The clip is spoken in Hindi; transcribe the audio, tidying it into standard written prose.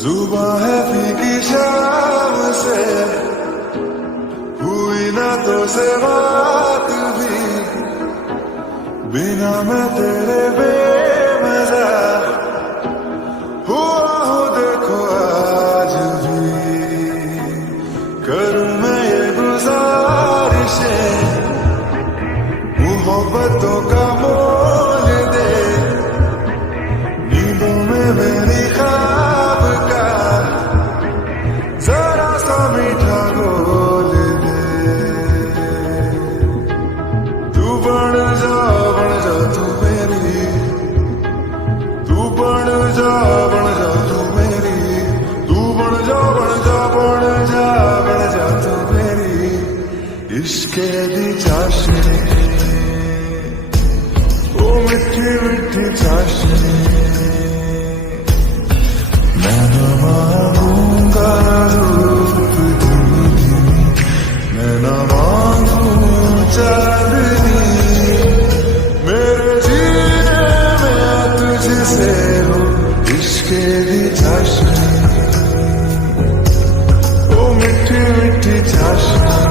जुबां है फीकी शाम से, हुई ना तो से बात भी, बिना मैं तेरे बेमजा हुआ हूँ देखो आज भी। करूँ मैं ये गुजारिशें, मोहब्बतों का मोल दे, नींदों में मेरी ख्वाब का जरा सा मीठा बोल दे। तू बन जा तू मेरी, तू बन जा तू मेरी, तू बन जा तू मेरी, इश्क दी चाशनी, ओ मिठी मिठी चाशनी। मैं न मांगूंगा रूप धीमी धीमी, मैं न मांगूं चांदनी, मेरे जीने में तुझसे हो इश्क दी चाशनी, ओ मिठी मिठी चाशनी।